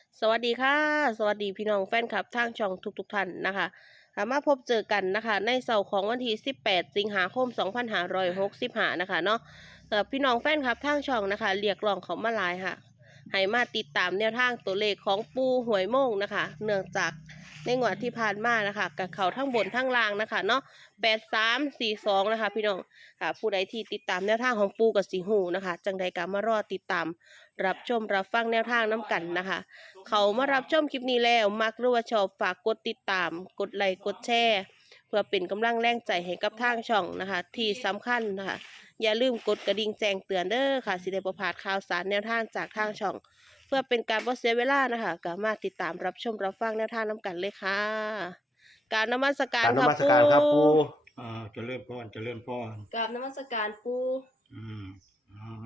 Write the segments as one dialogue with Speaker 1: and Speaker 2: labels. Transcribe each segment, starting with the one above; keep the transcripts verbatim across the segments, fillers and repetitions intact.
Speaker 1: สวัสดีค่ะสวัสดีพี่น้องแฟนคลับทางช่องทุกๆท่านนะคะค่ะมาพบเจอกันนะคะในเสาร์ของวันที่สิบแปดสิงหาคมสองพันห้าร้อยหกสิบห้านะคะเนาะสำหรับพี่น้องแฟนคลับทางช่องนะคะเรียกร้องเขามาหลายค่ะให้มาติดตามแนวทางตัวเลขของปูหวยโม่งนะคะเนื่องจากในงวดที่ผ่านมานะคะกับเขาทั้งบนทั้งล่างนะคะเนาะแปดสามสี่สองนะคะพี่น้องค่ะผู้ใดที่ติดตามแนวทางของปูกับสีหูนะคะจังใดก็มารอติดตามรับชมรับฟังแนวทางน้ำกันนะคะ เขามารับชมคลิปนี้แล้วมักหรือว่าชอบฝากกดติดตามกดไลค์กดแชร์เพื่อเป็นกำลังแรงใจให้กับทางช่องนะคะที่สำคัญนะคะอย่าลืมกดกระดิ่งแจ้งเตือนเด้อค่ะสิได้บ่พลาดข่าวสารแนวทางจากทางช่องเพื่อเป็นการบ่เสียเวลานะคะก็มาติดตามรับชมรับฟังแนวทางน้ำกันเลยค่ะกราบนมัสการ
Speaker 2: กรารน
Speaker 1: ค่ะปู
Speaker 2: มัสการครับปู
Speaker 3: อ่าเจริญพรเจริญพร
Speaker 1: กราบนมัสการปู
Speaker 3: อืมอ่า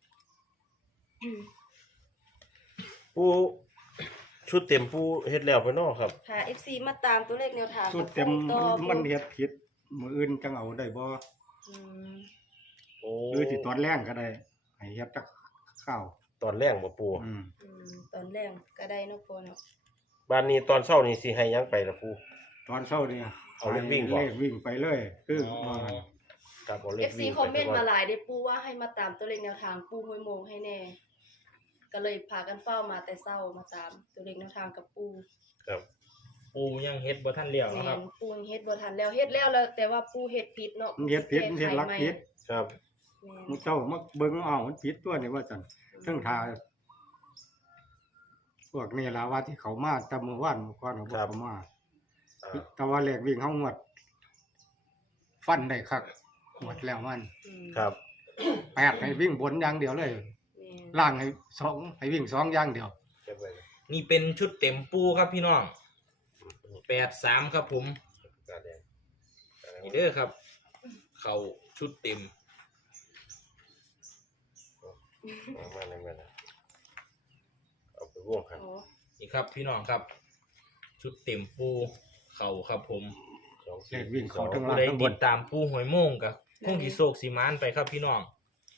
Speaker 2: ปูชุดเต็มปูเฮ็ดแล้วไปเนาะครับ
Speaker 1: ค่ะ เอฟ ซี มาตามตัวเลขแนวทาง
Speaker 3: สุดเต็มมันมันเฮ็ดผิดมื้ออื่นจังเอาได้บ่
Speaker 1: อืม
Speaker 2: โอ้
Speaker 3: หรือสิตอนแรงก็ได้ให้เฮ็ดจักข้าว
Speaker 2: ตอนแรกบ่ปู
Speaker 3: อืม
Speaker 1: อืมตอนแรกก็ได้เนาะปูเนาะ
Speaker 2: บ้านนี้ตอนเช้านี่สิให้หยังไปล่ะปู
Speaker 3: ตอนเช้านี่
Speaker 2: เอาเลขวิ่งบ่
Speaker 3: เลขวิ่งไปเลย คือว่า
Speaker 2: ครับเอาเล
Speaker 4: เอ
Speaker 2: ข
Speaker 4: ฟซี
Speaker 2: วิ่ง
Speaker 4: คอมเมนต์
Speaker 2: ไป
Speaker 4: มา
Speaker 2: ก่
Speaker 4: หลายได้ปูว่าให้มาตามตัวเลขแนวทางปูห้วยโมงให้แน่ ก็เลยพากันเฝ้ามาแต่เช้ามาตามตัวเลขแนวทางกับปู
Speaker 2: ครับ
Speaker 5: ปูยังเฮ็ดบ่ทันเลี้ยว
Speaker 4: แม่
Speaker 5: นะครับ
Speaker 4: นปูยังเฮ็ดบ่ทันแล้วเฮ็ดแล้วแล้วแต่ว่าปูเฮ็ดผิดเนาะ
Speaker 3: มันเฮ็ดผิดมันเฮ็ดหลักผิด
Speaker 2: ครับ
Speaker 4: แม่น
Speaker 3: หมู่เจ้ามาเบิ่งอ้าวมันผิดตัวนี่ว่าซั่นซึ่งถ้าพวกนี้ล่ะว่าที่เขามาแต่เมื่อวานเมื่อก่อนเขาบ่เข้ามา
Speaker 2: อ่า
Speaker 3: แต่ว่าเลขวิ่งเฮางวด ฟันได้คักหมดแล้วมัน
Speaker 4: อืม
Speaker 2: ครับ
Speaker 3: แปดให้วิ่งบนอย่างเดียวเลย
Speaker 4: แม่น
Speaker 3: ล่างให้สองให้วิ่งสองอย่างเดียว
Speaker 2: เก็บไว้
Speaker 5: นี่เป็นชุดเต็มปูครับพี่น้องแปดสามครับผม
Speaker 2: กาแดง
Speaker 5: นี่เด้อครับ เข้าชุดเต็ม
Speaker 2: เอามาเลยมาเลยเอาไปร่วมกัน
Speaker 4: โอ้
Speaker 5: นี่ครับพี่น้องครับ ชุดเต็มปูเข้าครับผม
Speaker 2: สอง
Speaker 3: เล
Speaker 2: สี่
Speaker 3: ขวิ่งเขาทั้ง
Speaker 5: ผู้
Speaker 3: ล่าง
Speaker 5: ใด
Speaker 3: ทั้งบ
Speaker 5: ติ
Speaker 3: น
Speaker 5: ดตามปูหวยโม่งกับคงสิโศกสิมานไปครับพี่น้อง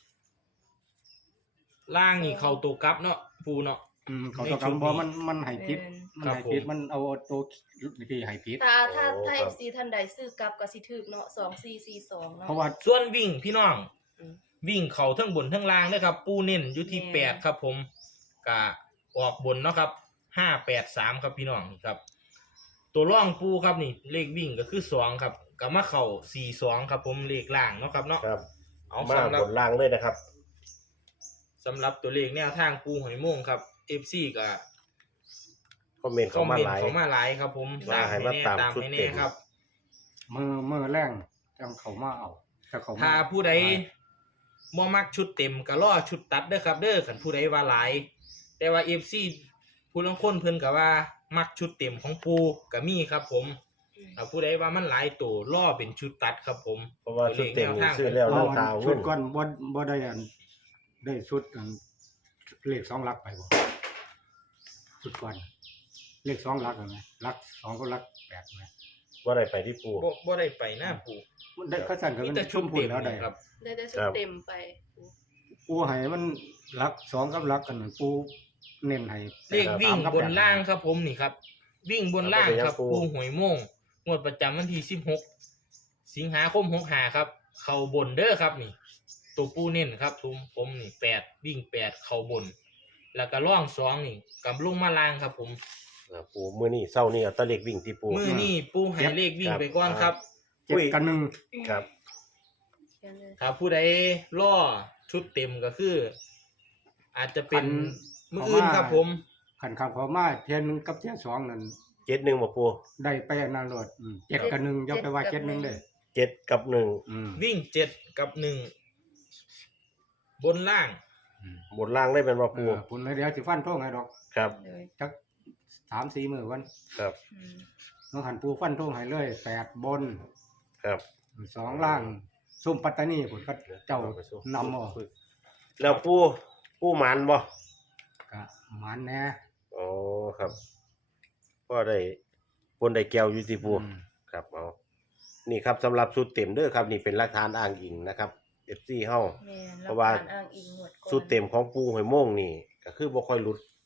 Speaker 5: ล่างนี่เข้าตัวกลับเนาะปูเนาะ
Speaker 3: อืมเขาต้องคำบอกมันมันให้ผิด
Speaker 4: แม่น
Speaker 3: มันให้ผิดมันเอาตัวที่ให้ผิด
Speaker 4: ถ้าถ้าถ้า เอฟ ซี ท่านใดซื้อกลับก็สิถูกเนาะสองสี่สี่สองเนาะ
Speaker 3: เพราะว่า
Speaker 5: ส่วนวิ่งพี่น้อง
Speaker 4: อืม
Speaker 5: วิ่งเข้าทั้งบนทั้งล่างเด้อครับ ปูเน้นอยู่ที่
Speaker 4: แม่
Speaker 5: แปดครับผมกะออกบนเนาะครับห้าแปดสามครับพี่น้องนี่ครับ ตัวร่องปูครับนี่เลขวิ่งก็คือสองครับก็มาเข้าสี่สองครับผมเลขล่างเนาะครับเนาะ
Speaker 2: ครับ
Speaker 5: เอา
Speaker 2: มา
Speaker 5: สำหรับบ
Speaker 2: นล่างเลยนะครับ
Speaker 5: สำหรับตัวเลขแนวทางปูหอยโม่งครับ เอฟ ซี ก็
Speaker 2: คอมเมนต์
Speaker 5: คอ
Speaker 2: เข้าม มา
Speaker 5: เมน
Speaker 2: หลา
Speaker 5: ต์
Speaker 2: ย
Speaker 5: เขามาหลายครับผม
Speaker 2: ว่า
Speaker 5: ตาม
Speaker 2: ให้
Speaker 5: ให้
Speaker 2: มา
Speaker 5: แน่
Speaker 2: ตาม
Speaker 5: ตาม
Speaker 2: ชุด
Speaker 5: ให้
Speaker 2: เต็
Speaker 5: แน่
Speaker 2: ม
Speaker 5: ครับ
Speaker 3: มือมือแรงจังเขามาเอาแต่เขามา
Speaker 5: ถ้าผู้ใดบ่มักชุดเต็มก็รอชุดตัดเด้อครับ เด้อคันผู้ใดว่าหลาย แต่ว่า เอฟ ซี ผู้ลางคนเพิ่นก็ว่ามักชุดเต็มของปูก็มีครับผมถ้าผู้ใดว่ามันหลายตัวรอเป็นชุดตัดครับผม
Speaker 2: เพราะว่าชุดเต็มนี่ซื้อ
Speaker 5: ตั
Speaker 2: แล้ว
Speaker 5: ว
Speaker 2: เรื่อง
Speaker 3: เอา
Speaker 2: ข่าว
Speaker 3: ชุ
Speaker 2: เงิ
Speaker 3: ด
Speaker 2: น
Speaker 3: ก้อนบ่บ่ได้อันได้ชุดอันเลขสองหลักไปบ่ชุดก้อนเลขสองหลักเหรอไหมหลักสองก็หลักแปดไหม
Speaker 2: ว่าได้ไปที่ปู
Speaker 5: บ่บ่ได้ไปหน้าปู
Speaker 3: มันได้เขาสั่นกับ
Speaker 5: มี
Speaker 3: มัน
Speaker 5: แต่ชุ
Speaker 3: ชุ่
Speaker 5: ด
Speaker 3: มพุ่
Speaker 5: เต็
Speaker 3: น
Speaker 5: ม
Speaker 3: แล้วได้
Speaker 5: ครับ
Speaker 4: ได้แต่ชุด
Speaker 2: ครับ
Speaker 4: เต็มไป
Speaker 3: ปูให้มันหลักสองกับหลักกันนั่นปูเน้นให้
Speaker 5: เลขวิ่ง
Speaker 3: สามกับบ
Speaker 5: นล่างครับผมนี่ครับ วิ่งบนล่างครับ
Speaker 2: เอาไปยังปู
Speaker 5: ปูหวยโม่งงวดประจำวันที่สิบหกสิงหาคมหกห้าครับ เข้าบนเด้อครับนี่ ตัวปูเน้นครับผมผมนี่แปดวิ่งแปดเข้าบน แล้วก็ล่องสองนี่กำลงมาล่างครับผม
Speaker 2: อ่าปูมื้อนี้เช้านี้เอาแตะเลขวิ่งที่ปู
Speaker 5: มือนี่ปูให้เลขวิ่งไปก่อนครับ
Speaker 3: เจ็ดกันหนึ่ง
Speaker 2: ครับ
Speaker 5: ถ้าผู้ใดล่อชุดเต็มก็คือ อาจจะเป็นมืออื่นครับผม
Speaker 3: ขันขับเขามาเทียนหนึ่งกับเทียนสองนั่น
Speaker 2: เจ็ดหนึ่งบ่ปู
Speaker 3: ได้ไปอันนั้นโลดอืมเจ็ดกันหนึ่งอย่าไปว่าเจ็ดหนึ่งเด้อ
Speaker 2: เจ็ดกับหนึ่ง
Speaker 3: อืม
Speaker 5: วิ่งเจ็ดกับหนึ่งบนล่าง
Speaker 3: อืม
Speaker 2: บนล่างได้เป็นบ่
Speaker 3: เอ
Speaker 2: ปู
Speaker 3: อคุณเดี๋ยวสิฟันโท่งให้ดอก
Speaker 2: ครับ
Speaker 4: เลย
Speaker 3: จักสามสี่มื้อวัน
Speaker 2: ครับ
Speaker 4: อืม
Speaker 3: น้องหันปูฟันโท่งให้เลยแปดบน
Speaker 2: ครับ
Speaker 3: สองล่างซุ่มปัตตานีผมก็เจ้านำเอา
Speaker 2: แล้วปูปูหมันบ่
Speaker 3: ก็หมันแน่
Speaker 2: อ๋อครับก็ได้บนได้แก้วอยู่ที่ปู
Speaker 3: อืม
Speaker 2: ครับเอานี่ครับสำหรับชุดเต็มเด้อครับนี่เป็นหลักฐานอ้างอิงนะครับ เอฟ ซี เฮา
Speaker 4: แม่น
Speaker 2: เพราะว่า
Speaker 4: หลักฐนอ้างอิงหมดก่อน
Speaker 2: ชุดเต็มของปูหอยโม่งนี่ก็คือบ่ค่อยหลุด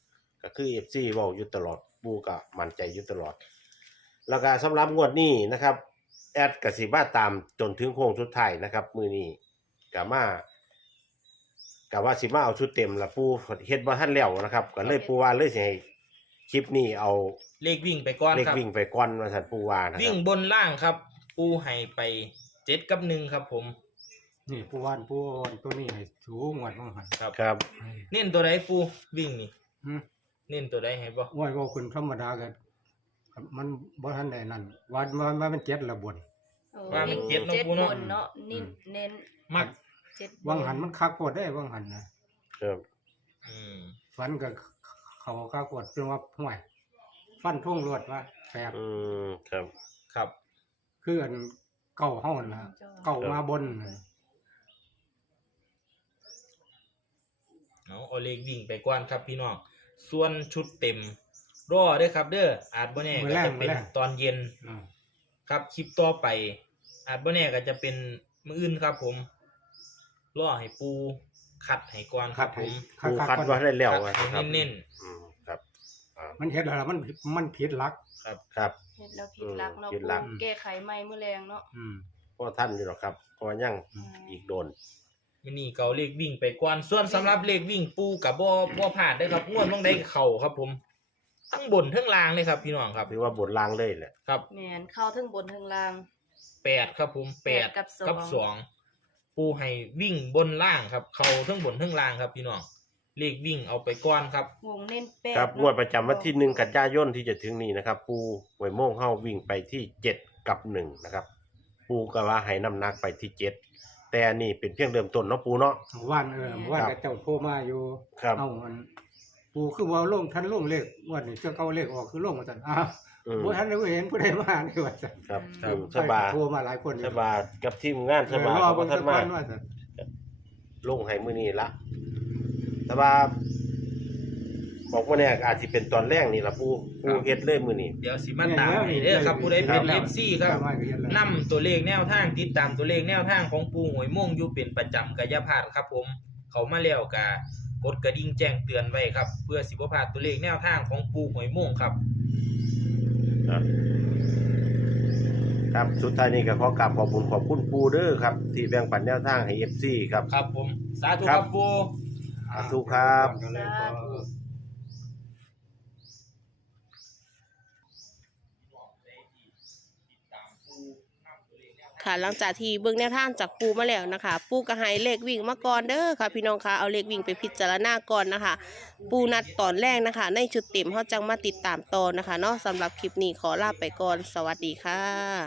Speaker 2: ก็คือ เอฟ ซี เว้าอยู่ตลอดปูก็มั่นใจอยู่ตลอด แล้วก็สำหรับงวดนี้นะครับแอดก็สิมาตามจนถึงโค้งสุดท้ายนะครับมื้อนี้ก็มาก็ว่าสิมาเอาชุดเต็มละปูเฮ็ดบ่ทันแล้วนะครับก็เลยปูว่าเลยสิให้คลิปนี้เอา
Speaker 5: เลขวิ่งไปก่อน
Speaker 2: เลข
Speaker 5: ครับ
Speaker 2: วิ่งไปก่อนว่าซั่นปูว่านะค
Speaker 5: วิ่
Speaker 2: รั
Speaker 5: ง
Speaker 2: บบ
Speaker 5: นล่างครับ ปูให้ไปเจ็ดกับหนึ่งครับผม
Speaker 3: นี่ผู้ว่านผู้อ่อนตัวนี้ให้สูงงวดบ่หัน
Speaker 5: ครับ
Speaker 2: ครับ
Speaker 5: เน้นตัวใดปูวิ่งนี่
Speaker 3: อืม
Speaker 5: เน้นตัวใดให้บ่
Speaker 3: ว่าว่าคุณธรรมดาก็มันบ่ทันได้นั่นว่าว่าว่ามันเจ็ดละบน
Speaker 4: โอ้
Speaker 5: ว่ามันเจ็ดเนาะ
Speaker 4: เจ็ด
Speaker 5: ปู
Speaker 4: บ
Speaker 5: เนาะ
Speaker 4: นเนาะนี่เน้น
Speaker 5: มัก
Speaker 4: เจ็ดบ
Speaker 3: วังหันมันคักโพดได้วังหันนะครับ
Speaker 5: อืม
Speaker 3: ฟันก็เขาคักโพดจนว่าห่วยฟันทุ่งรวดว่าแปด
Speaker 2: อืมครับ
Speaker 5: ครับ
Speaker 3: คืออันเก่าเฮานั่นล่ะเก่ามาบนน่ะ
Speaker 5: เอาเอาเลขวิ่งไปก่อนครับพี่น้องส่วนชุดเต็มรอเด้อครับ เด้ออาจบ่แน่ก็จะเป็นตอนเย็น
Speaker 3: อ่า
Speaker 5: ครับคลิปต่อไป อาจบ่แน่ก็จะเป็นมื้ออื่นครับ ผมรอให้ปูคัดให้ก่อนครับ ผม
Speaker 2: ปูคัดว่าได้แล้ว
Speaker 5: คัด
Speaker 2: ว่า
Speaker 5: ให้
Speaker 2: ครับ
Speaker 5: เน้น
Speaker 2: อืมครับอ่า
Speaker 3: มันเฮ็ดแล้วล่ะมันมันผิดหลัก
Speaker 5: ๆครับ
Speaker 2: ครับ
Speaker 4: เฮ็ดแล้วผิดหลักเนาะ
Speaker 2: ผิดหลัก
Speaker 4: ปูแก้ไขใหม่มื้อแรงเนาะ
Speaker 3: อืม
Speaker 2: เพราะท่านอยู่หรอกครับเพราะว่ายัง
Speaker 3: อืม
Speaker 2: อีกโดน
Speaker 5: มินี่เกาเลขวิ่งไปก่อนส่วนสำหรับเลขวิ่งปูกับบ่บ่พลาดเด้อครับงวดต้องได้เข่าครับ ผมทั้งบนทั้งล่างเลยครับ พี่น้องครับ
Speaker 2: ถือว่าบทลางเลยแหละ
Speaker 5: ครับ
Speaker 4: แม่นเข้าทั้งบนทั้งล่าง
Speaker 5: แปดครับผมแปด
Speaker 4: แปดกับสอง
Speaker 5: กับสองปูให้วิ่งบนล่างครับ เข่าทั้งบนทั้งล่างครับ พี่น้องเลขวิ่งเอาไปก่อนครับ
Speaker 4: วงเน้นแปด
Speaker 2: ครับ
Speaker 4: เนา
Speaker 2: งวดประจำวันที่หนึ่งกันยายนที่จะถึงนี้นะครับ ปูหวยโม่งเข้าวิ่งไปที่เจ็ดกับหนึ่งนะครับ ปูก็ว่าให้น้ำหนักไปที่เจ็ดแต่อันนี่เป็นเพียงเริ่มต้นเนาะปูเนาะ
Speaker 3: ว่านเออว่าน
Speaker 2: ครับ
Speaker 3: กับเจ้าโทรมาอยู่
Speaker 2: ครับ
Speaker 3: เอาอันปูคือว่าลงทันลงเลขวันนี้เจ้าเก่าเลขออกคือลงว่าซั่นอ้าว
Speaker 2: อืม
Speaker 3: บ่ทันได้เห็นผู้ใดมานี่ว่าซั่น
Speaker 2: ครับ
Speaker 5: ครับ
Speaker 2: อืมสบาย
Speaker 3: โทรมาหลายคนอยู่
Speaker 2: สบายกับทีมงานสบาย
Speaker 3: เออรอ
Speaker 2: ข
Speaker 3: เบิ่
Speaker 2: อง
Speaker 3: ง
Speaker 2: ท่า
Speaker 3: สั
Speaker 2: น
Speaker 3: ก
Speaker 2: มา
Speaker 3: วันว่าซั่น
Speaker 2: ลงให้มื้อนี้ละแต่ว่าบอกว่าเนี่ยอาจสิเป็นตอนแรกนี่ล่ะปูปูเฮ็ดเลยมื้อนี้
Speaker 5: เดี๋ยวสิมาตามให้เด้อครับผู้ใดเป็น
Speaker 2: ครับ
Speaker 5: เอฟซีครับ
Speaker 3: มาก็เฮ็ดแล้ว
Speaker 5: นำตัวเลขแนวทางติดตามตัวเลขแนวทางของปูหวยม่วงอยู่เป็นประจำกอย่าพลาดครับ ผม เขามาแล้วกกดกระดิ่งแจ้งเตือนไว้ครับ เพื่อสิบ่พลาดตัวเลขแนวทางของปูหวยม่วงครับ
Speaker 2: ครับครับสุดท้ายนี้ก็ขอกราบขอบคุณขอบคุณปูเด้อครับ ที่แบ่งปันแนวทางให้ เอฟ ซี ครับ
Speaker 5: ครับผมสาธุ
Speaker 2: ค
Speaker 5: ค
Speaker 2: รั
Speaker 5: รับ บปู
Speaker 2: สาธุครับ
Speaker 3: สาธุ
Speaker 1: ค่ะหลังจากที่เบิ่งแนวทางจากปูมาแล้วนะคะ ปูก็ให้เลขวิ่งมาก่อนเด้อค่ะ พี่น้องคะเอาเลขวิ่งไปพิจารณาก่อนนะคะ ปูนัดตอนแรกนะคะ ในชุดเต็มเขาจังมาติดตามตอนนะคะเนาะสำหรับคลิปนี้ขอลาไปก่อนสวัสดีค่ะ